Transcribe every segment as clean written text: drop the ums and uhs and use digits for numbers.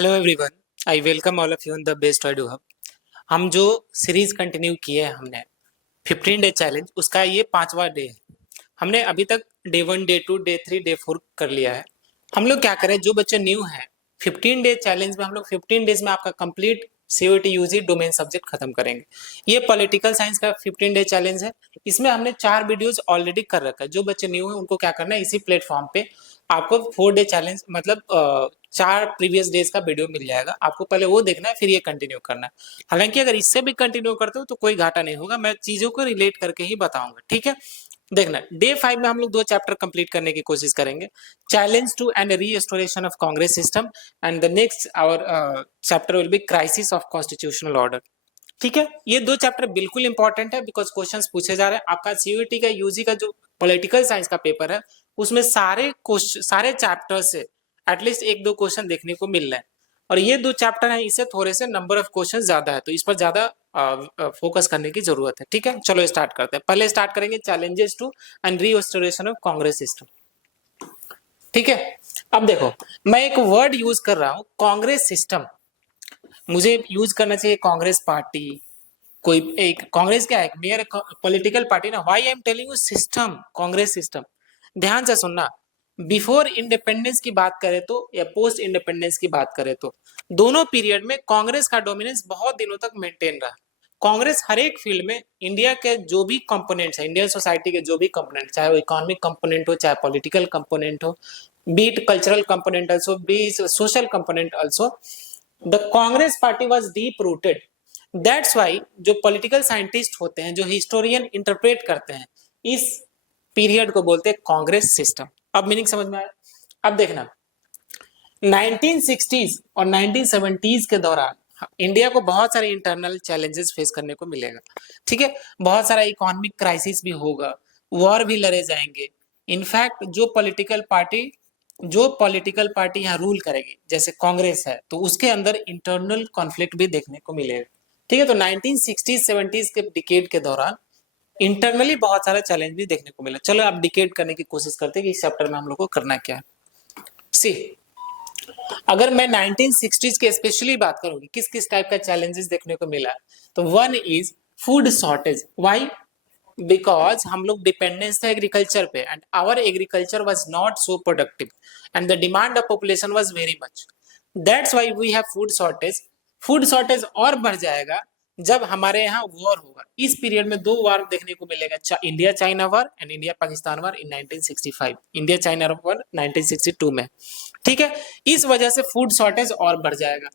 Hello everyone, I welcome all of you on the best audio hub. हम जो series continue किए हैं हमने 15 डे चैलेंज, उसका ये 5वां डे है। हमने अभी तक डे 1, डे 2, डे 3, डे 4 कर लिया है। हम लोग क्या करें, जो बच्चे न्यू हैं, 15 डे चैलेंज में हम लोग 15 डेज में आपका complete CUET UG domain subject खत्म करेंगे। ये पॉलिटिकल साइंस का 15 डे चैलेंज है। इसमें हमने 4 वीडियोस ऑलरेडी कर रखा है। जो बच्चे न्यू हैं उनको क्या करना है, इसी प्लेटफॉर्म पे आपको 4 डे चैलेंज मतलब 4 प्रीवियस डेज का वीडियो मिल जाएगा। आपको पहले वो देखना है, फिर ये कंटिन्यू करना है। हालांकि अगर इससे भी कंटिन्यू करते हो तो कोई घाटा नहीं होगा, मैं चीजों को रिलेट करके ही बताऊंगा। ठीक है, देखना डे 5 में हम लोग 2 चैप्टर कंप्लीट करने की कोशिश करेंगे, challenge to and restoration of Congress system, and the next our chapter will be crisis of constitutional order. ठीक है, ये 2 चैप्टर बिल्कुल इंपॉर्टेंट है बिकॉज क्वेश्चंस पूछे जा रहे हैं। आपका सीयूईटी का यूजी का जो पॉलिटिकल साइंस का पेपर है उसमें सारे चैप्टर से एटलीस्ट 1-2 क्वेश्चन देखने को मिल रहे हैं, और ये 2 चैप्टर है, इससे थोड़े से नंबर ऑफ क्वेश्चन ज्यादा है, तो इस पर ज्यादा फोकस करने की जरूरत है। ठीक है, चलो स्टार्ट करते हैं। पहले स्टार्ट करेंगे challenges to and restoration of Congress system. ठीक है, अब देखो मैं एक वर्ड यूज कर रहा हूं, कांग्रेस सिस्टम। मुझे यूज करना चाहिए कांग्रेस पार्टी, कोई एक कांग्रेस क्या है, मेयर पॉलिटिकल पार्टी ना। Why I am telling you system, Congress system. ध्यान से सुनना, बिफोर इंडिपेंडेंस की बात करें तो या पोस्ट इंडिपेंडेंस की बात करें तो दोनों पीरियड में कांग्रेस का डोमिनेंस बहुत दिनों तक मेंटेन रहा। कांग्रेस हर एक फील्ड में इंडिया के जो भी कंपोनेंट्स है, इंडियन सोसाइटी के जो भी कंपोनेंट, चाहे वो इकोनॉमिक कंपोनेंट हो, चाहे पॉलिटिकल कंपोनेंट हो, be it cultural component also, be social component also, the Congress party was deep rooted. That's why जो पॉलिटिकल साइंटिस्ट होते हैं, जो हिस्टोरियन इंटरप्रेट करते हैं, इस पीरियड को बोलते हैं कांग्रेस सिस्टम। अब मीनिंग समझ में आया? अब देखना 1960s और 1970s के दौरान इंडिया को बहुत सारे इंटरनल चैलेंजेस फेस करने को मिलेगा। ठीक है, बहुत सारा इकोनॉमिक क्राइसिस भी होगा, वॉर भी लड़े जाएंगे। इनफैक्ट जो पॉलिटिकल पार्टी यहाँ रूल करेगी जैसे कांग्रेस है, तो उसके अंदर इंटरनल कॉन्फ्लिक्ट भी देखने को मिलेगा। ठीक है, तो 1960s 70s के डिकेड के दौरान इंटरनली बहुत सारा चैलेंज भी देखने को मिला। चलो अब डिकेड करने की कोशिश करते हैं कि इस चैप्टर में हम लोग को करना क्या है। सी, अगर मैं 1960s के स्पेशली बात करूंगी, किस किस टाइप का चैलेंजेस देखने को मिला, तो one is food shortage. Why? Because हम लोग डिपेंडेंस थे एग्रीकल्चर पे, and our agriculture was not so productive and the demand of population was very much. That's why we have food shortage. Food shortage और बढ़ जाएगा जब हमारे यहाँ वॉर होगा। इस पीरियड में 2 वॉर देखने को मिलेगा, India China war and India Pakistan war in 1965, India China war 1962 में। ठीक है, इस वजह से फूड शॉर्टेज और बढ़ जाएगा।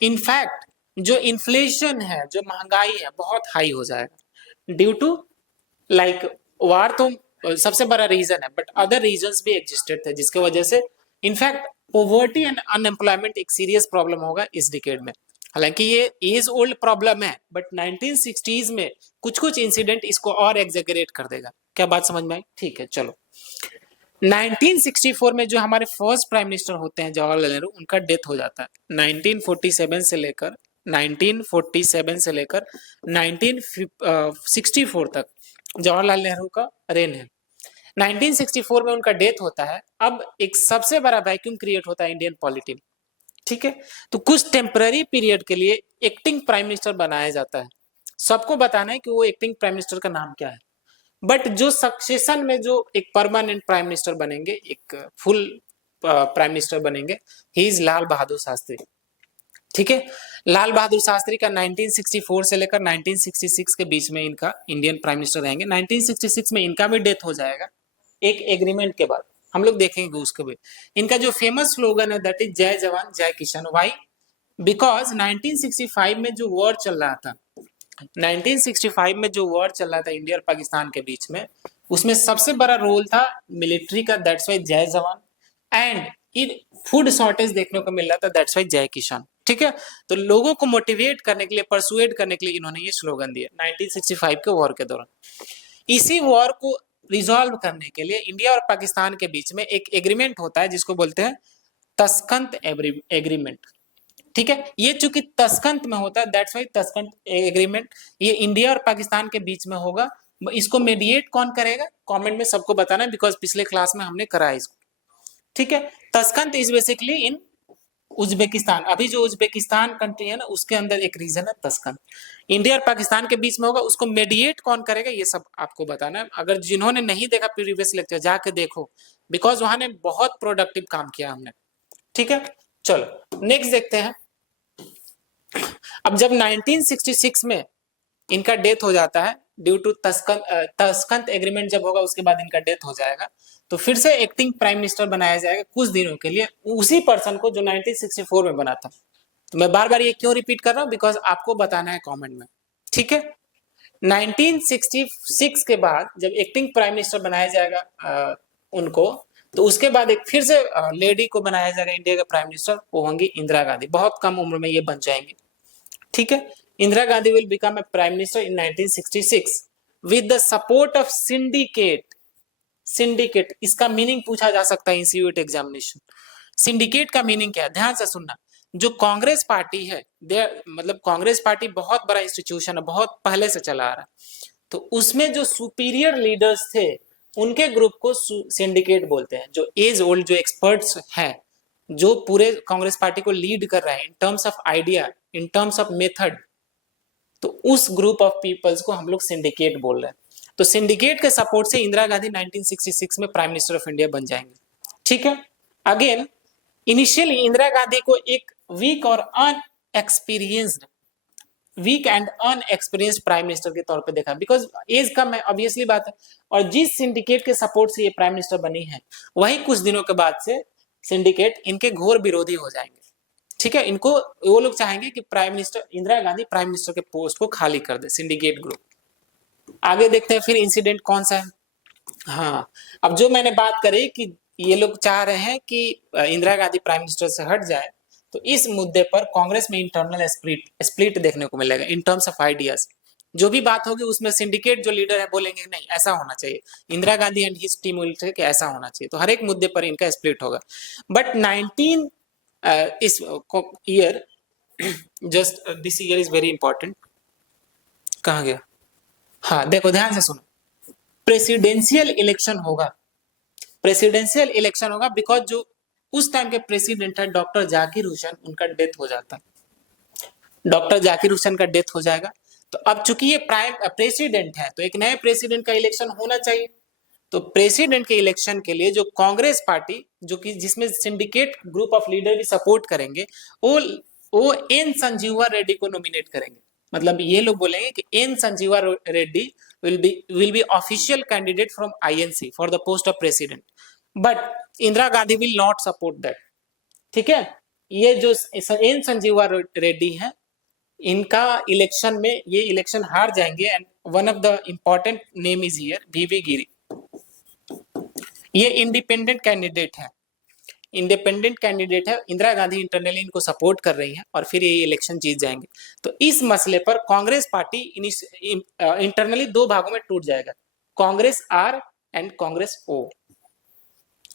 इनफैक्ट जो इन्फ्लेशन है, जो महंगाई है, बहुत हाई हो जाएगा ड्यू टू लाइक वार। तो सबसे बड़ा रीजन है, बट अदर रीजंस भी एग्जिस्टेड थे जिसके वजह से इनफैक्ट पोवर्टी एंड अनएम्प्लॉयमेंट एक सीरियस प्रॉब्लम होगा इस डिकेड में। हालांकि ये एज ओल्ड प्रॉब्लम है, बट 1960s में कुछ कुछ इंसिडेंट इसको और एग्जेगरेट कर देगा। क्या बात समझ में आई? ठीक है, चलो 1964 में जो हमारे फर्स्ट प्राइम मिनिस्टर होते हैं जवाहरलाल नेहरू, उनका डेथ हो जाता है। 1947 से लेकर 1964 तक जवाहरलाल नेहरू का रेन है। 1964 में उनका डेथ होता है। अब एक सबसे बड़ा वैक्यूम क्रिएट होता है इंडियन पॉलिटी में। ठीक है, तो कुछ टेम्पररी पीरियड के लिए एक्टिंग प्राइम मिनिस्टर बनाया जाता है। सबको बताना है कि वो एक्टिंग प्राइम मिनिस्टर का नाम क्या है, बट जो सक्सेशन में जो एक परमानेंट प्राइम मिनिस्टर बनेंगे, एक फुल प्राइम मिनिस्टर बनेंगे, ही इज लाल बहादुर शास्त्री। ठीक है, लाल बहादुर शास्त्री का 1964 से लेकर 1966 के बीच में इनका इंडियन प्राइम मिनिस्टर रहेंगे। 1966 में इनका भी डेथ हो जाएगा एक एग्रीमेंट के बाद, हम लोग देखेंगे उसको भी। इनका जो फेमस स्लोगन है दैट इज जय जवान जय किसान। व्हाई? बिकॉज 1965 में जो वॉर चल रहा था, 1965 में जो वॉर चल रहा था इंडिया और पाकिस्तान के बीच में, उसमें सबसे बड़ा रोल था मिलिट्री का, दैट्स वाई जय जवान। एंड इन फूड शॉर्टेज देखने को मिल रहा था, दैट्स वाई जय किसान। ठीक है, तो लोगों को मोटिवेट करने के लिए, परसुएड करने के लिए इन्होंने ये स्लोगन दिया 1965 के वॉर के दौरान। इसी वॉर को रिजॉल्व करने के लिए इंडिया और पाकिस्तान के बीच में एक एग्रीमेंट होता है जिसको बोलते हैं तस्कंत एग्रीमेंट। ठीक है, ये चूंकि तस्कंत में होता है, दैट्स वाई तस्कंत एग्रीमेंट, ये इंडिया और पाकिस्तान के बीच में होगा। इसको मेडिएट कौन करेगा, कमेंट में सबको बताना है, बिकॉज पिछले क्लास में हमने करा है इसको। ठीक है, तस्कंत इज बेसिकली इन उज्बेकिस्तान, अभी जो उज्बेकिस्तान कंट्री है ना उसके अंदर एक रीजन है तस्कन। इंडिया और पाकिस्तान के बीच में होगा, उसको मेडिएट कौन करेगा ये सब आपको बताना है। अगर जिन्होंने नहीं देखा प्रीवियस लेक्चर जाके देखो, बिकॉज वहां ने बहुत प्रोडक्टिव काम किया हमने। ठीक है, चलो नेक्स्ट देखते हैं। अब जब 1966 में इनका डेथ हो जाता है ड्यू टू तस्कंत एग्रीमेंट जब होगा उसके बाद इनका डेथ हो जाएगा, तो फिर से एक्टिंग प्राइम मिनिस्टर बनाया जाएगा कुछ दिनों के लिए, उसी पर्सन को जो 1964 में बना था। तो मैं बार बार ये क्यों रिपीट कर रहा हूं, बिकॉज आपको बताना है कमेंट में। ठीक है, 1966 के बाद जब एक्टिंग प्राइम मिनिस्टर बनाया जाएगा उनको, तो उसके बाद एक फिर से लेडी को बनाया जाएगा इंडिया का प्राइम मिनिस्टर, वो होंगी इंदिरा गांधी। बहुत कम उम्र में ये बन जाएंगे। ठीक है, Indira Gandhi will become a prime minister in 1966 with the support of syndicate. Syndicate इसका मीनिंग पूछा जा सकता है इंस्टीट्यूट एग्जामिनेशन। सिंडिकेट का मीनिंग क्या है, ध्यान से सुनना। जो कांग्रेस पार्टी है, मतलब कांग्रेस पार्टी बहुत बड़ा इंस्टीट्यूशन है, बहुत पहले से चला आ रहा है, तो उसमें जो सुपीरियर लीडर्स थे उनके ग्रुप को सिंडिकेट बोलते हैं। जो एज ओल्ड, जो एक्सपर्ट्स हैं, जो पूरे कांग्रेस पार्टी को लीड कर रहे हैं in terms of idea, in terms of method, तो उस ग्रुप ऑफ पीपल्स को हम लोग सिंडिकेट बोल रहे हैं। तो सिंडिकेट के सपोर्ट से इंदिरा गांधी 1966 में प्राइम मिनिस्टर ऑफ इंडिया बन जाएंगे। ठीक है, अगेन इनिशियली इंदिरा गांधी को एक वीक और unexperienced, weak and unexperienced prime minister के तौर पे देखा, बिकॉज एज कम है, ऑब्वियसली बात है। और जिस सिंडिकेट के सपोर्ट से ये प्राइम मिनिस्टर बनी है, वही कुछ दिनों के बाद से सिंडिकेट इनके घोर विरोधी हो जाएंगे। ठीक है, इनको वो लोग चाहेंगे कि prime minister Indira Gandhi prime minister के पोस्ट को खाली कर दे, सिंडिकेट ग्रुप। आगे देखते हैं फिर इंसिडेंट कौन सा है। हाँ, अब जो मैंने बात करी कि ये लोग चाह रहे हैं कि इंदिरा गांधी प्राइम मिनिस्टर से हट जाए, तो इस मुद्दे पर कांग्रेस में इंटरनल स्प्लिट देखने को मिलेगा इन टर्म्स ऑफ आइडियाज। जो भी बात होगी उसमें सिंडिकेट जो लीडर है बोलेंगे नहीं ऐसा होना चाहिए, Indira Gandhi and his team will say कि ऐसा होना चाहिए। तो हर एक मुद्दे पर इनका स्प्लिट होगा। बट 19 इस year, just this year is very important. कहाँ गया, हाँ देखो ध्यान से सुनो, प्रेसिडेंशियल इलेक्शन होगा। प्रेसिडेंशियल इलेक्शन होगा बिकॉज जो उस टाइम के प्रेसिडेंट है डॉक्टर जाकिर हुसैन, उनका डेथ हो जाता है। डॉक्टर जाकिर हुसैन का डेथ हो जाएगा, तो अब चूंकि ये प्राइम प्रेसिडेंट है तो एक नए प्रेसिडेंट का इलेक्शन होना चाहिए। तो प्रेसिडेंट के इलेक्शन के लिए जो कांग्रेस पार्टी, जो कि जिसमें सिंडिकेट ग्रुप ऑफ लीडर भी सपोर्ट करेंगे, वो एन संजीवा रेड्डी को नॉमिनेट करेंगे। मतलब ये लोग बोलेंगे कि N Sanjiva Reddy will be official candidate from INC for the post of president, but Indira Gandhi will not support that। ठीक है, ये जो एन संजीवा रेड्डी है, इनका इलेक्शन में ये इलेक्शन हार जाएंगे। And one of the important name is here VV Giri. ये इंडिपेंडेंट कैंडिडेट है, इंडिपेंडेंट कैंडिडेट है। इंदिरा गांधी इंटरनली इनको सपोर्ट कर रही हैं और फिर ये इलेक्शन जीत जाएंगे। तो इस मसले पर कांग्रेस पार्टी इंटरनली दो भागों में टूट जाएगा, Congress R and Congress O.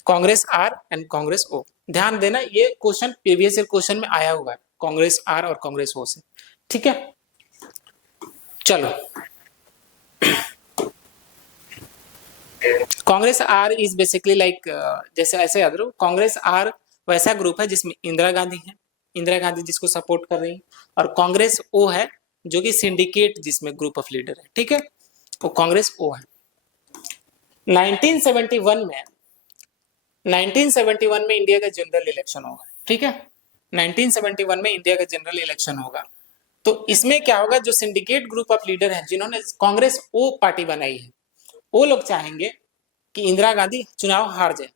Congress R and Congress O, ध्यान देना ये क्वेश्चन प्रीवियस ईयर क्वेश्चन में आया हुआ है, कांग्रेस आर और कांग्रेस ओ से। ठीक है, चलो Congress are is basically like, जैसे ऐसे याद रखो, कांग्रेस आर वैसा ग्रुप है जिसमें इंदिरा गांधी है, इंदिरा गांधी जिसको सपोर्ट कर रही है, और कांग्रेस ओ है जो कि सिंडिकेट जिसमें ग्रुप ऑफ लीडर है। ठीक है, वो कांग्रेस ओ है। 1971 में इंडिया का जनरल इलेक्शन होगा। ठीक है, 1971 में इंडिया का जनरल इलेक्शन होगा। तो इसमें क्या होगा, जो सिंडिकेट ग्रुप ऑफ लीडर हैं जिन्होंने कांग्रेस ओ पार्टी बनाई है, वो लोग चाहेंगे कि इंदिरा गांधी चुनाव हार जाए।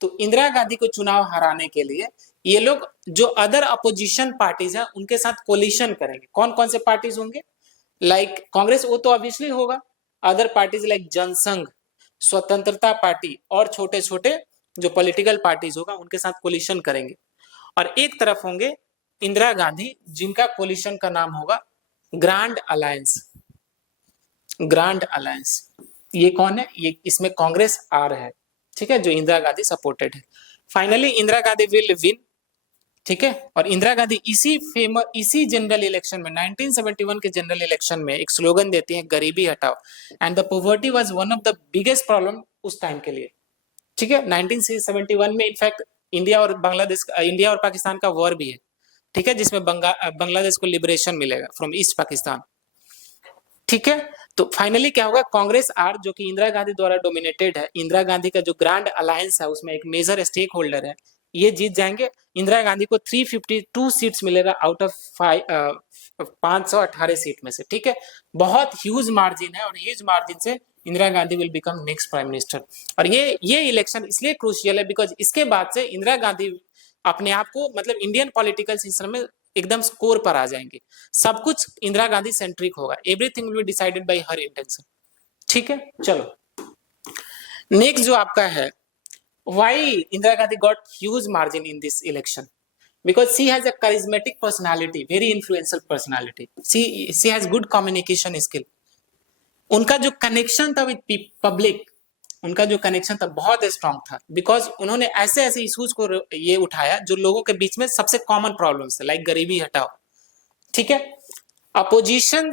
तो इंदिरा गांधी को चुनाव हराने के लिए ये लोग जो अदर अपोजिशन पार्टीज हैं उनके साथ कोलिशन करेंगे। कौन कौन से पार्टीज होंगे, लाइक कांग्रेस वो तो ऑब्वियसली होगा, अदर पार्टीज लाइक जनसंघ, स्वतंत्रता पार्टी और छोटे छोटे जो पॉलिटिकल पार्टीज होगा उनके साथ कोलिशन करेंगे। और एक तरफ होंगे इंदिरा गांधी जिनका कोलिशन का नाम होगा ग्रैंड अलायंस। ग्रैंड अलायंस ये कौन है, ये इसमें कांग्रेस आर है। ठीक है, जो इंदिरा गांधी सपोर्टेड है। Finally Indira Gandhi will win. ठीक है, और इंदिरा गांधी इसी जनरल इलेक्शन में 1971 के जनरल इलेक्शन में एक स्लोगन देती है, गरीबी हटाओ। And the poverty was one of the biggest problem उस टाइम के लिए। ठीक है, 1971 में इनफैक्ट इंडिया और इंडिया और पाकिस्तान का वॉर भी है, ठीक है, जिसमें बांग्लादेश को लिबरेशन मिलेगा फ्रॉम ईस्ट पाकिस्तान, ठीक है। तो फाइनली क्या होगा, कांग्रेस आर जो कि इंदिरा गांधी द्वारा डोमिनेटेड है, इंदिरा गांधी का जो ग्रांड अलायंस है उसमें एक मेजर स्टेक होल्डर है, ये जीत जाएंगे। इंदिरा गांधी को 352 सीट्स मिलेगा आउट ऑफ 518 सीट में से, ठीक है। बहुत ह्यूज मार्जिन है, और ह्यूज मार्जिन से Indira Gandhi will become next prime minister. और ये इलेक्शन इसलिए क्रूशियल है बिकॉज इसके बाद से इंदिरा गांधी अपने आप को मतलब इंडियन पॉलिटिकल सिस्टम में एकदम स्कोर पर आ जाएंगे। सब कुछ इंदिरा गांधी सेंट्रिक होगा, everything will be decided by her intention, ठीक है। चलो नेक्स्ट जो आपका है, why Indira Gandhi got huge margin in this election, because she has a charismatic personality, very influential personality, she has good communication skill, उनका जो कनेक्शन था विद पब्लिक, उनका जो कनेक्शन था बहुत स्ट्रांग था, बिकॉज उन्होंने ऐसे ऐसे इश्यूज को ये उठाया जो लोगों के बीच में सबसे कॉमन प्रॉब्लम्स थे, लाइक गरीबी हटाओ, ठीक है। अपोजिशन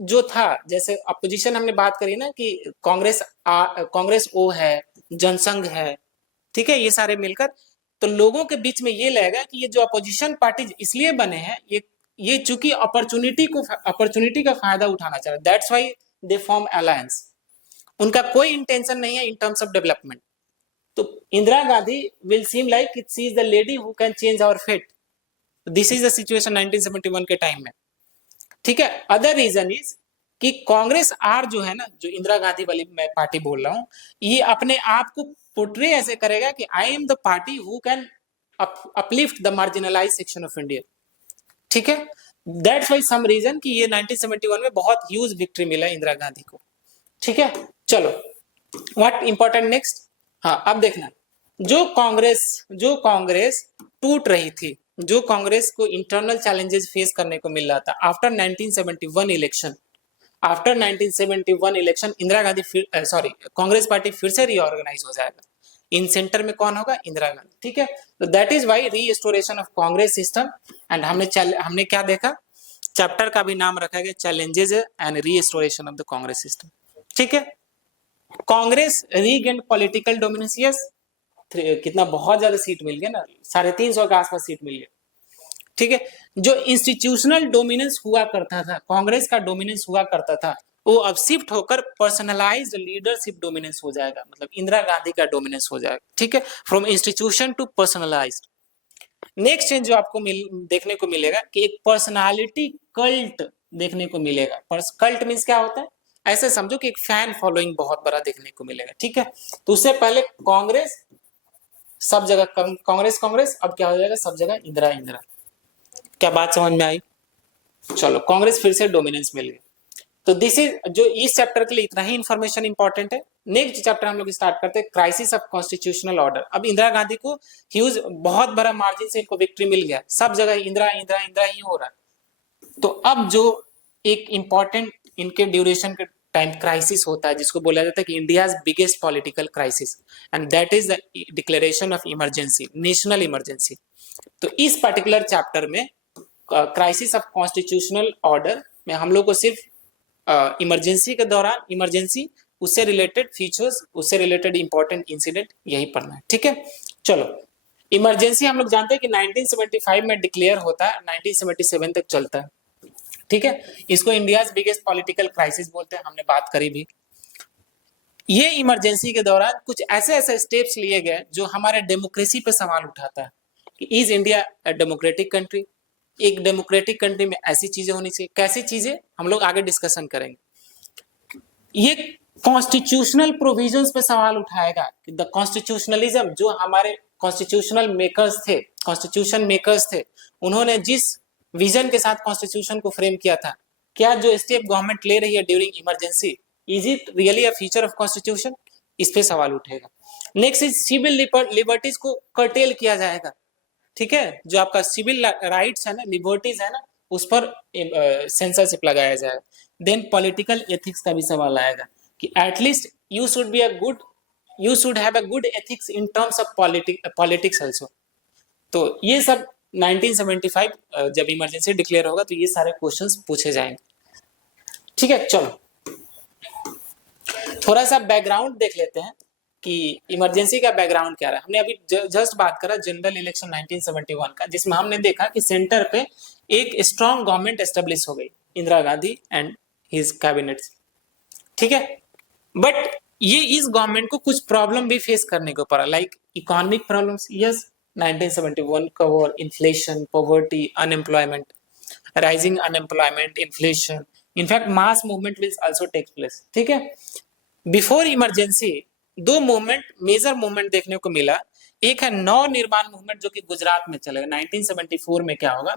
जो था, जैसे अपोजिशन हमने बात करी ना कि कांग्रेस ओ है, जनसंघ है, ठीक है, ये सारे मिलकर, तो लोगों के बीच में ये लगेगा कि ये जो अपोजिशन पार्टी इसलिए बने हैं, ये चूंकि अपॉर्चुनिटी का फायदा उठाना चाह रहे, that's why they form alliance, उनका कोई इंटेंशन नहीं है इन टर्म्स ऑफ डेवलपमेंट। तो Indira Gandhi will seem like she is the lady who can change our fate, this is the situation 1971 के टाइम में, ठीक है। अदर रीजन इज कि कांग्रेस आर जो है ना, जो इंदिरा गांधी वाली मैं पार्टी बोल रहा हूं, ये अपने आप को पोर्ट्रे ऐसे करेगा कि I am the party who can uplift the marginalize section of India, ठीक है। दैट्स वाई सम रीजन कि ये 1971 में बहुत ह्यूज विक्ट्री मिला इंदिरा गांधी को, ठीक है। चलो व्हाट इंपॉर्टेंट नेक्स्ट, हाँ अब देखना, जो कांग्रेस टूट रही थी, जो कांग्रेस को इंटरनल चैलेंजेस फेस करने को मिल रहा था after 1971 election, Indira Gandhi Congress party फिर से रीऑर्गेनाइज हो जाएगा, इन सेंटर में कौन होगा, इंदिरा गांधी, ठीक है। तो that is why restoration of Congress system, and हमने क्या देखा, चैप्टर का भी नाम रखा गया challenges and restoration of the Congress system, ठीक है। Congress regained political dominance, yes, कितना बहुत ज्यादा सीट मिल गया ना, 350 के आसपास सीट मिल गया, ठीक है। जो इंस्टीट्यूशनल डोमिनेंस हुआ करता था, कांग्रेस का डोमिनेंस हुआ करता था, वो अब शिफ्ट होकर पर्सनलाइज्ड लीडरशिप डोमिनेंस हो जाएगा, मतलब इंदिरा गांधी का डोमिनेंस हो जाएगा, ठीक है, from institution to personalized. Next change जो आपको देखने को मिलेगा कि एक पर्सनालिटी कल्ट देखने को मिलेगा। कल्ट मीन्स क्या होता है, ऐसे समझो कि एक फैन फॉलोइंग बहुत बड़ा देखने को मिलेगा, ठीक है। तो उससे पहले कांग्रेस सब जगह कांग्रेस, अब क्या हो जाएगा, सब जगह इंदिरा। क्या बात समझ में आई, चलो कांग्रेस फिर से डोमिनेंस मिल गया। तो दिस इज जो इस चैप्टर के लिए इतना ही इंफॉर्मेशन इंपॉर्टेंट है। नेक्स्ट चैप्टर हम लोग स्टार्ट करते हैं, क्राइसिस ऑफ कॉन्स्टिट्यूशनल ऑर्डर। अब इंदिरा गांधी को ह्यूज बहुत बड़ा मार्जिन से इनको विक्ट्री मिल गया, सब जगह इंदिरा ही हो रहा है। तो अब जो एक इंपॉर्टेंट इनके ड्यूरेशन के टाइम क्राइसिस होता है, जिसको बोला जाता है कि India's biggest political crisis, and that is the declaration of emergency, national emergency. तो इस पर्टिकुलर चैप्टर में क्राइसिस ऑफ कॉन्स्टिट्यूशनल ऑर्डर में हम लोग को सिर्फ इमरजेंसी के दौरान इमरजेंसी, उससे रिलेटेड फीचर्स, उससे रिलेटेड इंपॉर्टेंट इंसिडेंट यही पढ़ना है, ठीक है। चलो इमरजेंसी हम लोग जानते हैं कि 1975 में डिक्लेयर होता है, 1977 तक चलता है, ठीक है। इसको इंडियाज बिगेस्ट पॉलिटिकल क्राइसिस बोलते हैं, हमने बात करी भी। ये इमरजेंसी के दौरान कुछ ऐसे स्टेप्स लिए गए जो हमारे डेमोक्रेसी पे सवाल उठाता है कि is India a democratic country. एक डेमोक्रेटिक कंट्री में ऐसी चीजें होनी चाहिए, कैसी चीजें हम लोग आगे डिस्कशन करेंगे। ये कॉन्स्टिट्यूशनल प्रोविजंस पे सवाल उठाएगा कि द कॉन्स्टिट्यूशनलिज्म, जो हमारे कॉन्स्टिट्यूशनल मेकर्स थे, कॉन्स्टिट्यूशन मेकर्स थे, उन्होंने जिस विजन के साथ कॉन्स्टिट्यूशन को फ्रेम किया था, क्या जो स्टेप गवर्नमेंट ले रही है during emergency, is it really a feature of constitution, इस पे सवाल उठेगा। नेक्स्ट इज सिविल लिबर्टीज को कर्टेल किया जाएगा, ठीक है, जो आपका सिविल राइट्स है ना, लिबर्टीज है ना, उस पर सेंसरशिप लगाया जाएगा। देन पॉलिटिकल एथिक्स का भी सवाल आएगा कि at least you should have a good ethics in terms of politics also. तो ये सब 1975 जब इमरजेंसी डिक्लेयर होगा तो ये सारे क्वेश्चंस पूछे जाएंगे, ठीक है। चलो थोड़ा सा बैकग्राउंड देख लेते हैं कि इमरजेंसी का बैकग्राउंड क्या रहा। हमने अभी जस्ट बात करा जनरल इलेक्शन 1971 का, जिसमें हमने देखा कि सेंटर पे एक स्ट्रॉन्ग गवर्नमेंट एस्टेब्लिश हो गई, Indira Gandhi and his cabinet. ठीक है, बट ये इस गवर्नमेंट को कुछ प्रॉब्लम भी फेस करने को पड़ा, लाइक इकोनॉमिक प्रॉब्लम्स। यस, 1971 का war, inflation, poverty, unemployment, rising unemployment, inflation, in fact mass movement will also take place. ठीक है, बिफोर इमरजेंसी दो मूवमेंट, मेजर मूवमेंट देखने को मिला। एक है नव निर्माण मूवमेंट जो कि गुजरात में चलेगा। 1974 में क्या होगा,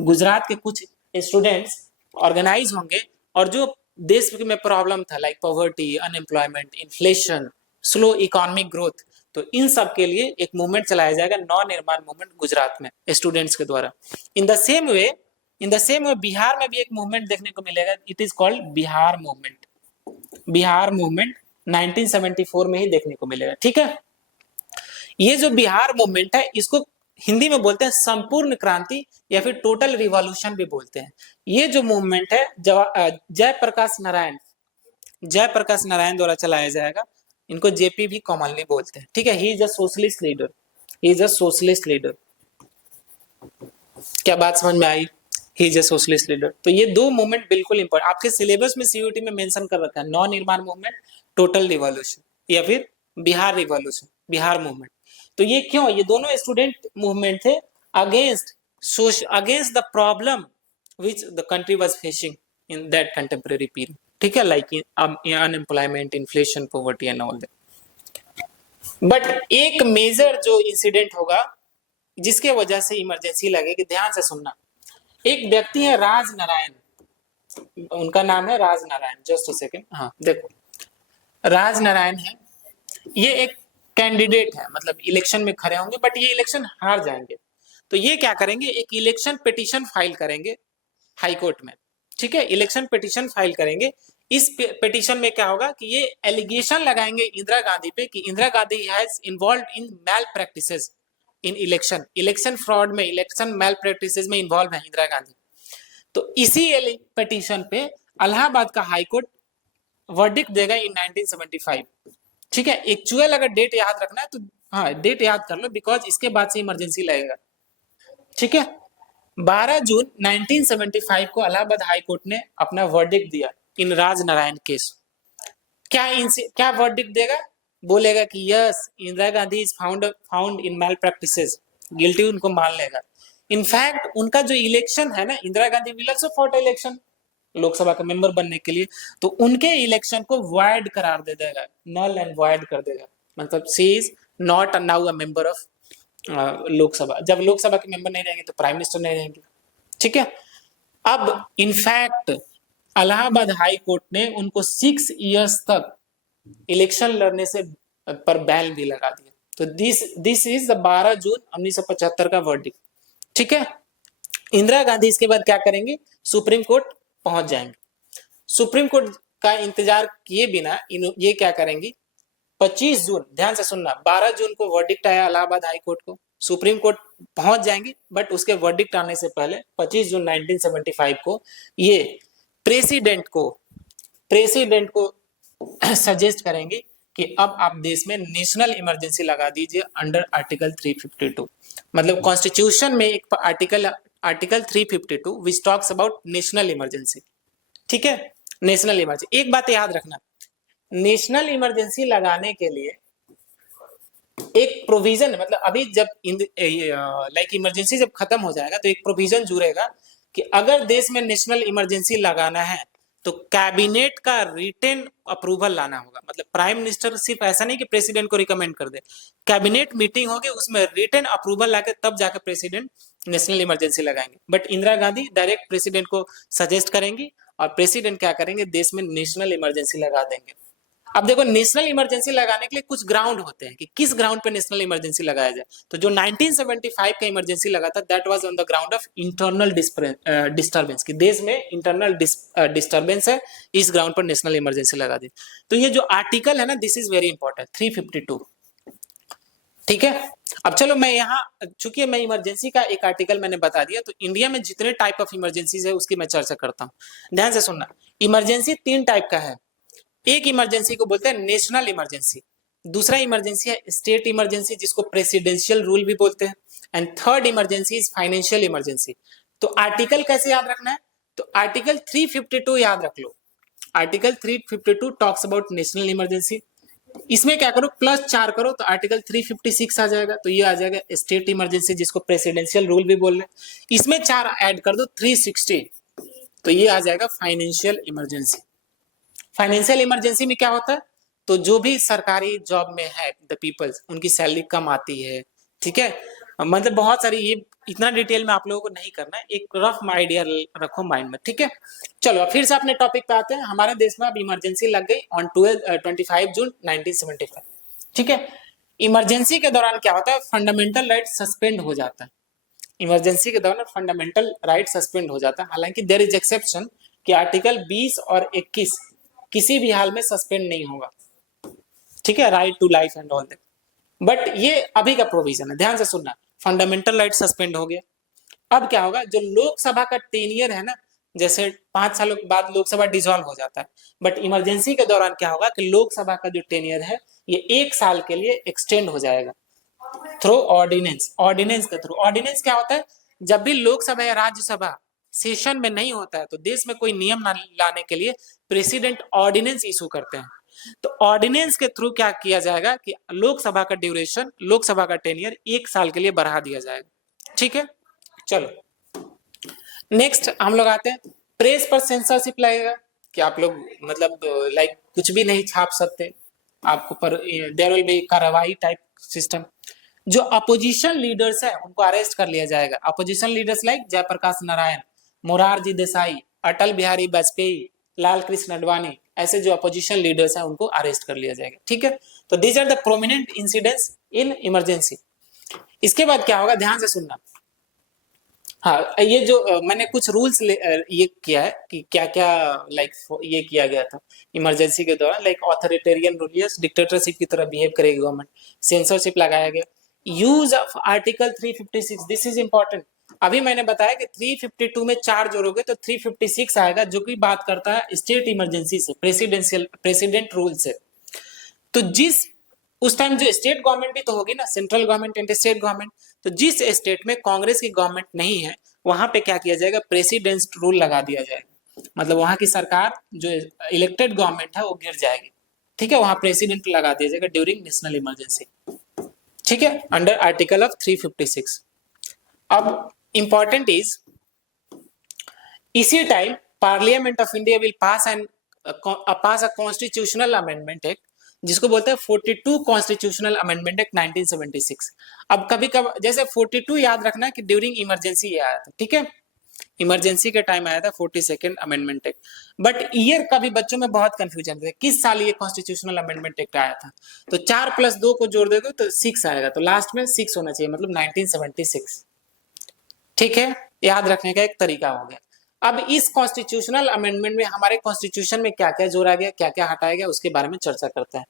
गुजरात के कुछ स्टूडेंट्स ऑर्गेनाइज होंगे और जो देश में प्रॉब्लम था like poverty, unemployment, inflation, slow economic growth, तो इन सब के लिए एक मूवमेंट चलाया जाएगा, नव निर्माण मूवमेंट गुजरात में स्टूडेंट्स के द्वारा। In the same way Bihar में भी एक मूवमेंट देखने को मिलेगा, it is called Bihar movement. Bihar movement 1974 में ही देखने को मिलेगा। ठीक है, ये जो बिहार मूवमेंट है इसको हिंदी में बोलते हैं संपूर्ण क्रांति या फिर टोटल रिवॉल्यूशन भी बोलते हैं। ये जो मूवमेंट है जयप्रकाश नारायण द्वारा चलाया जाएगा। इनको जेपी भी कॉमनली बोलते हैं। ठीक है, he is a socialist leader, he is a socialist leader. क्या बात समझ में आई? He is a socialist leader. तो ये दो मूवमेंट बिल्कुल इंपॉर्टेंट, आपके सिलेबस में सीयूटी में मेंशन कर रखा है, नव निर्माण मूवमेंट, टोटल रिवॉल्यूशन या फिर बिहार रिवॉल्यूशन, बिहार मूवमेंट। तो ये क्यों, ये दोनों स्टूडेंट मूवमेंट थे against the problem which the country was facing in that contemporary period. ठीक है, like unemployment, inflation, poverty and all that. But एक मेजर जो इंसिडेंट होगा जिसके वजह से इमरजेंसी लगेगी, ध्यान से सुनना। एक व्यक्ति है राज नारायण, उनका नाम है Raj Narayan. Just a second, हाँ देखो, राज नारायण है, ये एक कैंडिडेट है, मतलब इलेक्शन में खड़े होंगे बट ये इलेक्शन हार जाएंगे। तो ये क्या करेंगे, एक इलेक्शन पिटीशन फाइल करेंगे हाई कोर्ट में। ठीक है, इलेक्शन पिटीशन फाइल करेंगे। इस पिटीशन में क्या होगा कि ये एलिगेशन लगाएंगे इंदिरा गांधी पे कि Indira Gandhi has involve in malpractices in election fraud में, इलेक्शन मैल प्रैक्टिसेस में इन्वॉल्व है इंदिरा गांधी। तो इसी पिटीशन पे इलाहाबाद का हाई कोर्ट वर्डिक्ट देगा इन 1975। ठीक है, एक्चुअल अगर डेट याद रखना है तो हाँ डेट याद कर लो, बिकॉज इसके बाद से इमरजेंसी लगेगा। ठीक है, 12 जून 1975 को इलाहाबाद हाई कोर्ट ने अपना वर्डिक्ट दिया इन राज नारायण केस। क्या वर्डिक्ट देगा, बोलेगा कि yes Indira Gandhi is found in malpractices, guilty उनको मान लेगा। इनफैक्ट उनका जो इलेक्शन है ना, Indira Gandhi will also fought election Lok Sabha का मेंबर बनने के लिए, तो उनके इलेक्शन को वॉइड करार दे देगा, नल एंड वॉइड कर देगा। मतलब she is not now a member of Lok Sabha. जब लोकसभा के मेंबर नहीं रहेंगे तो प्राइम मिनिस्टर नहीं रहेंगे। ठीक है, अब इनफैक्ट इलाहाबाद हाई कोर्ट ने उनको 6 इयर्स तक इलेक्शन लड़ने से पर बैन भी लगा दिया। तो दिस इज द 12 जून 1975 का वर्डिक्ट। ठीक है, इंदिरा गांधी इसके बाद क्या करेंगे, सुप्रीम कोर्ट पहुंच जाएंगे। सुप्रीम कोर्ट का इंतजार किए बिना ये क्या करेंगी, 25 जून, ध्यान से सुनना, 12 जून को वर्डिक्ट आया इलाहाबाद हाई कोर्ट को, सुप्रीम कोर्ट पहुंच जाएंगे, बट उसके वर्डिक्ट आने से पहले 25 जून 1975 को ये प्रेसिडेंट को सजेस्ट करेंगे कि अब आप देश में नेशनल इमरजेंसी लगा दीजिए अंडर आर्टिकल 352। मतलब कॉन्स्टिट्यूशन में एक article 352 which talks about national emergency. ठीक है, नेशनल इमरजेंसी, एक बात याद रखना, नेशनल इमरजेंसी लगाने के लिए एक प्रोविजन, मतलब अभी जब लाइक इमरजेंसी जब खत्म हो जाएगा तो एक प्रोविजन जुड़ेगा कि अगर देश में नेशनल इमरजेंसी लगाना है तो कैबिनेट का रिटन अप्रूवल लाना होगा। मतलब प्राइम मिनिस्टर सिर्फ ऐसा नहीं कि प्रेसिडेंट को रिकमेंड कर दे, कैबिनेट मीटिंग होगी, उसमें रिटन अप्रूवल लाके तब जाकर प्रेसिडेंट नेशनल इमरजेंसी लगाएंगे। But Indira Gandhi direct president को सजेस्ट करेंगी और प्रेसिडेंट क्या करेंगे, देश में नेशनल इमरजेंसी लगा देंगे। अब देखो, नेशनल इमरजेंसी लगाने के लिए कुछ ग्राउंड होते हैं कि किस ग्राउंड पे नेशनल इमरजेंसी लगाया जाए। तो जो 1975 का इमरजेंसी लगा था, that was on the ground of internal disturbance, कि देश में इंटरनल डिस्टर्बेंस है, इस ग्राउंड पर नेशनल इमरजेंसी लगा दी। तो ये जो आर्टिकल है ना, दिस इज वेरी इंपॉर्टेंट, 352। ठीक है, अब चलो मैं यहाँ, चूंकि मैं इमरजेंसी का एक आर्टिकल मैंने बता दिया, तो इंडिया में जितने टाइप ऑफ इमरजेंसीज है उसकी मैं चर्चा करता हूँ। ध्यान से सुनना, इमरजेंसी 3 टाइप का है। एक इमरजेंसी को बोलते हैं नेशनल इमरजेंसी, दूसरा इमरजेंसी है स्टेट इमरजेंसी, जिसको प्रेसिडेंशियल रूल भी बोलते हैं, and third emergency is financial emergency. तो आर्टिकल कैसे याद रखना है, तो आर्टिकल 352 याद रख लो। Article 352 talks about national emergency. इसमें क्या करो, +4 करो तो आर्टिकल 356 आ जाएगा, तो ये आ जाएगा स्टेट इमरजेंसी, जिसको प्रेसिडेंशियल रूल भी बोल रहे हैं। इसमें 4 ऐड कर दो, 360, तो ये आ जाएगा फाइनेंशियल इमरजेंसी। फाइनेंशियल इमरजेंसी में क्या होता है, तो जो भी सरकारी जॉब में है द पीपल्स, उनकी सैलरी कम आती है, ठीक है, मतलब बहुत सारी, ये इतना डिटेल में आप लोगों को नहीं करना है, एक रफ आइडिया रखो माइंड में, ठीक है। चलो फिर से अपने टॉपिक पे आते हैं। हमारे देश में अब इमरजेंसी लग गई ऑन 25 जून 1975, ठीक है। इमरजेंसी के दौरान क्या होता है, फंडामेंटल राइट सस्पेंड हो जाता है। इमरजेंसी के दौरान फंडामेंटल राइट सस्पेंड हो जाता है, हालांकि देयर इज एक्सेप्शन कि आर्टिकल 20 और 21 किसी भी हाल में सस्पेंड नहीं होगा, ठीक है, right to life and all that. But ये अभी का प्रोविजन है, ध्यान से सुनना। फंडामेंटल राइट सस्पेंड हो गया, अब क्या होगा, जो लोकसभा का टेनियर है ना, जैसे 5 सालों के बाद लोकसभा डिसॉल्व हो जाता है, बट इमरजेंसी के दौरान क्या होगा कि लोकसभा का जो टेनियर है ये 1 साल के लिए एक्सटेंड हो जाएगा थ्रू ऑर्डिनेंस। ऑर्डिनेंस के थ्रू, ऑर्डिनेंस क्या होता है, जब भी लोकसभा या राज्यसभा सेशन में नहीं होता है तो देश में कोई नियम लाने के लिए प्रेसिडेंट ऑर्डिनेंस इशू करते हैं। तो ऑर्डिनेंस के थ्रू क्या किया जाएगा कि लोकसभा का ड्यूरेशन, लोकसभा का टेनियर 1 साल के लिए बढ़ा दिया जाएगा, ठीक है। चलो नेक्स्ट हम लोग आते हैं, प्रेस पर सेंसरशिप लगेगा कि आप लोग मतलब लाइक कुछ भी नहीं छाप सकते, आपको पर देयर विल बी कार्रवाई टाइप सिस्टम। जो अपोजिशन लीडर्स है उनको अरेस्ट कर लिया जाएगा। Opposition leaders like Jayaprakash Narayan, Morarji Desai, Atal Bihari Vajpayee, Lal Krishna Advani, ऐसे जो अपोजिशन लीडर्स हैं उनको अरेस्ट कर लिया जाएगा, ठीक है। तो these are the prominent incidents in emergency. इसके बाद क्या होगा, ध्यान से सुनना। हाँ, ये जो मैंने कुछ रूल्स ये किया है कि क्या क्या लाइक ये किया गया था इमरजेंसी के दौरान, लाइक ऑथोरिटेरियन रूलियर्स, डिक्टेटरशिप की तरह बिहेव करेगी गवर्नमेंट, सेंसरशिप लगाया गया, use of article 356, this is important. अभी मैंने बताया कि 352 में 4 जोड़ोगे तो 356 आएगा, जो कि बात करता है स्टेट इमरजेंसी से, प्रेसिडेंट रूल से। तो जिस उस टाइम जो स्टेट गवर्नमेंट भी तो होगी ना, central government and state government, तो जिस स्टेट में कांग्रेस की गवर्नमेंट नहीं है वहां पे क्या किया जाएगा, प्रेसिडेंट रूल लगा दिया जाएगा, मतलब वहां की सरकार जो इलेक्टेड गवर्नमेंट है वो गिर जाएगी, ठीक है, वहां प्रेसिडेंट लगा दिया जाएगा ड्यूरिंग नेशनल इमरजेंसी, ठीक है, अंडर आर्टिकल ऑफ 356। अब इंपॉर्टेंट इज इसी time parliament of India will pass a constitutional amendment act, जिसको बोलते हैं 42 कॉन्स्टिट्यूशनल अमेंडमेंट एक्ट 1976। अब कभी कब जैसे 42 याद रखना कि ड्यूरिंग इमरजेंसी ये आया था, ठीक है, इमरजेंसी के टाइम आया था 42nd amendment act. But year का भी बच्चों में बहुत कंफ्यूजन था, किस साल ये कॉन्स्टिट्यूशनल अमेंडमेंट एक्ट आया था। तो 4+2 को जोड़ दोगे तो 6 आएगा, तो लास्ट में 6 होना चाहिए, मतलब 1976, ठीक है, याद रखने का एक तरीका हो गया। अब इस कॉन्स्टिट्यूशनल अमेंडमेंट में हमारे कॉन्स्टिट्यूशन में क्या क्या जोड़ा गया, क्या क्या हटाया गया, उसके बारे में चर्चा करते हैं।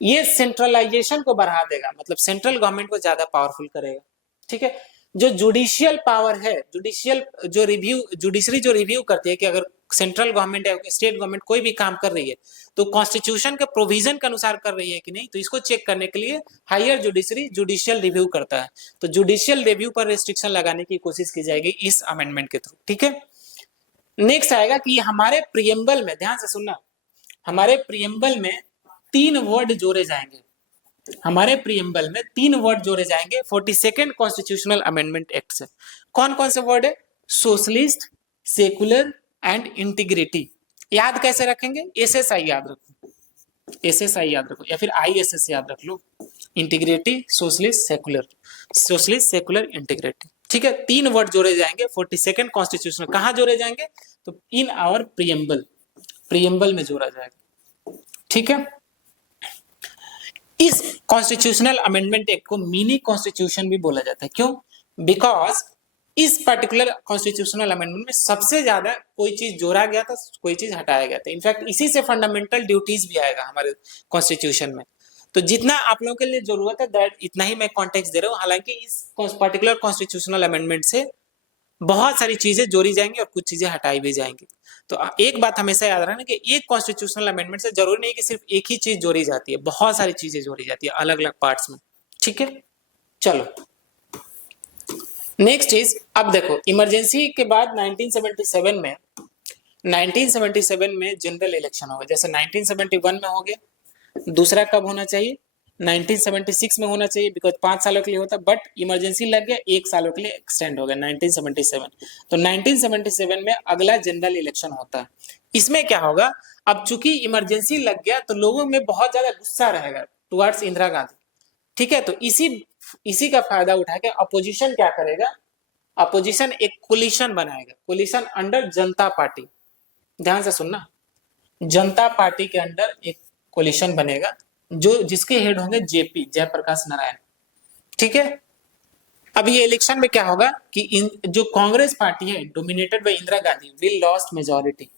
ये सेंट्रलाइजेशन को बढ़ा देगा, मतलब सेंट्रल गवर्नमेंट को ज्यादा पावरफुल करेगा, ठीक है। जो जुडिशियल पावर है, जुडिशियल जो रिव्यू, जुडिशरी जो रिव्यू करती है कि अगर सेंट्रल गवर्नमेंट या स्टेट गवर्नमेंट कोई भी काम कर रही है तो कॉन्स्टिट्यूशन के प्रोविजन के अनुसार कर रही है कि नहीं, तो इसको चेक करने के लिए हायर जुडिशरी जुडिशियल रिव्यू करता है। तो जुडिशियल रिव्यू पर रेस्ट्रिक्शन लगाने की कोशिश की जाएगी इस अमेंडमेंट के थ्रू, ठीक है। नेक्स्ट आएगा कि हमारे प्रियम्बल में, ध्यान से सुनना, हमारे प्रियम्बल में 3 वर्ड जोड़े जाएंगे, हमारे प्रियम्बल में 3 वर्ड जोड़े जाएंगे 42nd कॉन्स्टिट्यूशनल अमेंडमेंट एक्ट से। कौन कौन से वर्ड है, सोशलिस्ट, सेकुलर एंड इंटीग्रिटी। याद कैसे रखेंगे, एसएसआई याद रखो, एसएसआई याद रखो, या फिर आईएसएस याद रख लो, integrity, socialist, secular, socialist, secular, integrity, ठीक है। 3 वर्ड जोड़े जाएंगे 42nd कॉन्स्टिट्यूशन। कहां जोड़े जाएंगे, तो इन आवर प्रियम्बल, प्रियम्बल में जोड़ा जाएगा, ठीक है। इस कॉन्स्टिट्यूशनल अमेंडमेंट एक्ट को मिनी कॉन्स्टिट्यूशन भी बोला जाता है, क्यों, बिकॉज इस पर्टिकुलर कॉन्स्टिट्यूशनल अमेंडमेंट में सबसे ज्यादा कोई चीज जोड़ा गया था, कोई चीज हटाया गया था। इनफैक्ट इसी से फंडामेंटल ड्यूटीज भी आएगा हमारे कॉन्स्टिट्यूशन में। तो जितना आप लोगों के लिए जरूरत है दैट इतना ही मैं कॉन्टेक्स्ट दे रहा हूँ, हालांकि इस पर्टिकुलर कॉन्स्टिट्यूशनल अमेंडमेंट से बहुत सारी चीजें जोड़ी जाएंगी और कुछ चीजें हटाई भी जाएंगी। तो एक बात हमेशा याद रखना कि एक कॉन्स्टिट्यूशनल अमेंडमेंट से जरूरी नहीं कि सिर्फ एक ही चीज जोड़ी जाती है, बहुत सारी चीजें जोड़ी जाती है अलग अलग पार्ट्स में। ठीक है, चलो नेक्स्ट चीज। अब देखो इमरजेंसी के बाद 1977 में जनरल इलेक्शन होगा, जैसे 1971 में हो गया। दूसरा कब होना चाहिए? 1976 में होना चाहिए, बिकॉज 5 सालों के लिए होता, बट इमरजेंसी लग गया, 1 सालों के लिए एक्सटेंड हो गया 1977। तो 1977 में अगला जनरल इलेक्शन होता है। इसमें क्या होगा, अब चूंकि इमरजेंसी लग गया तो लोगों में बहुत ज्यादा गुस्सा रहेगा टुवर्ड्स इंदिरा गांधी। ठीक है, तो इसी का फायदा उठा के अपोजिशन क्या करेगा, अपोजिशन एक कोलिशन बनाएगा, कोलिशन अंडर जनता पार्टी। ध्यान से सुनना, जनता पार्टी के अंडर एक कोलिशन बनेगा जो जिसके हेड होंगे जेपी, जयप्रकाश नारायण। ठीक है, अब ये इलेक्शन में क्या होगा कि जो कांग्रेस पार्टी है dominated by Indira Gandhi will lost majority,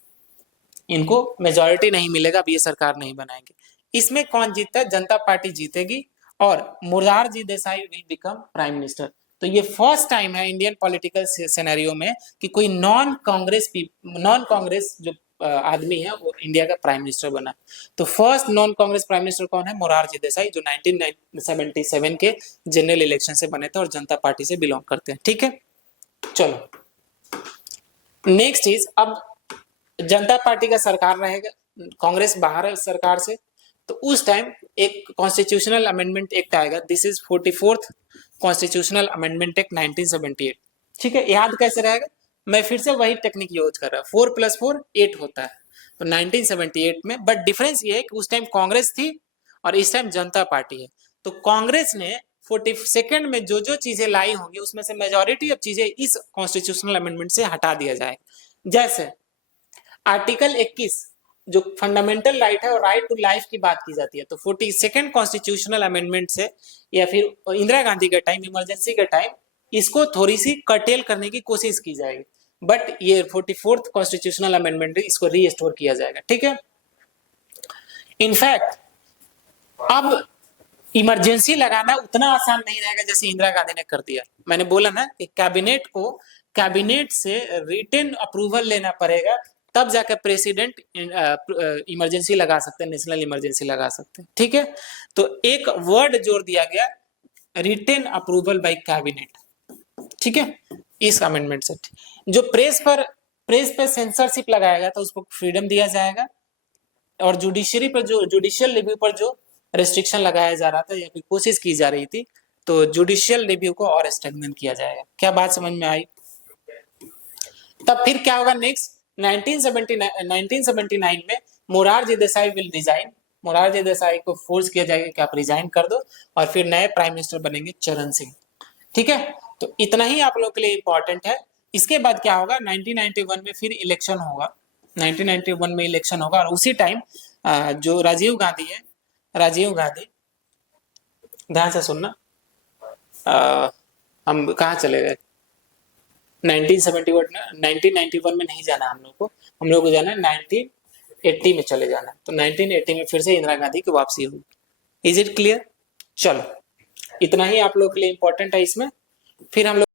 इनको मेजॉरिटी नहीं मिलेगा, अब ये सरकार नहीं बनाएंगे। इसमें कौन जीतता है? जनता पार्टी जीतेगी और Morarji Desai will become prime minister. तो ये फर्स्ट टाइम है इंडियन पॉलिटिकल सिनेरियो में कि कोई नॉन कांग्रेस जो आदमी है वो इंडिया का प्राइम मिनिस्टर बना। तो first non Congress prime minister कौन है? मोरारजी देसाई, जो 1977 के जनरल इलेक्शन से बने थे और जनता पार्टी से बिलोंग करते हैं। ठीक है, चलो नेक्स्ट इज, अब जनता पार्टी का सरकार रहेगा, कांग्रेस बाहर है सरकार से, तो उस टाइम एक कॉन्स्टिट्यूशनल अमेंडमेंट एक्ट आएगा। This is 44th constitutional amendment act 1978। ठीक है, याद कैसे रहेगा? मैं फिर से वही टेक्निक यूज कर रहा हूं, 4 + 4 8 होता है। तो 1978 में, बट डिफरेंस ये है कि उस टाइम कांग्रेस थी और इस टाइम जनता पार्टी है। तो कांग्रेस ने 42nd में जो जो चीजें लाई होंगी उसमें से मेजॉरिटी ऑफ चीजें इस कॉन्स्टिट्यूशनल अमेंडमेंट से हटा दिया जाए। जैसे आर्टिकल 21 जो फंडामेंटल राइट है और राइट टू लाइफ की बात की जाती है, तो 42nd कॉन्स्टिट्यूशनल अमेंडमेंट से या फिर इंदिरा गांधी के टाइम इमरजेंसी के टाइम इसको थोड़ी सी कर्टेल करने की कोशिश की जाएगी, बट ये 44th कॉन्स्टिट्यूशनल अमेंडमेंट इसको रीस्टोर किया जाएगा। ठीक है, इनफैक्ट अब इमरजेंसी लगाना उतना आसान नहीं रहेगा जैसे इंदिरा गांधी ने कर दिया। मैंने बोला ना कि कैबिनेट से रिटन अप्रूवल लेना पड़ेगा, तब जाकर प्रेसिडेंट इमरजेंसी लगा सकते हैं, नेशनल इमरजेंसी लगा सकते हैं। ठीक है, तो एक वर्ड जोड़ दिया गया, रिटन अप्रूवल बाय कैबिनेट। ठीक है, इस अमेंडमेंट से जो प्रेस पे सेंसरशिप लगाएगा तो उसको फ्रीडम दिया जाएगा, और जुडिशरी पर जो जुडिशियल रिव्यू पर जो रेस्ट्रिक्शन लगाया जा रहा था या फिर कोशिश की जा रही थी, तो जुडिशियल रिव्यू को और स्ट्रेंथन किया जाएगा। क्या बात समझ में आई? तब फिर क्या होगा नेक्स्ट? 1979 में मोरारजी देसाई विल रिजाइन, मोरारजी देसाई को फोर्स किया जाएगा कि आप रिजाइन कर दो, और फिर नए प्राइम मिनिस्टर बनेंगे चरण सिंह। ठीक है, तो इतना ही आप लोग के लिए इंपॉर्टेंट है। इसके बाद क्या होगा, 1991 में फिर इलेक्शन होगा, 1991 में इलेक्शन होगा, और उसी टाइम जो राजीव गांधी है, राजीव गांधी, ध्यान से सुनना, हम कहाँ चले गए? 1991 में नहीं जाना हम लोग को जाना है 1980 में चले जाना है। तो 1980 में फिर से इंदिरा गांधी की वापसी होगी। Is it clear? चलो इतना ही आप लोग के लिए इंपॉर्टेंट है इसमें, फिर हम लोग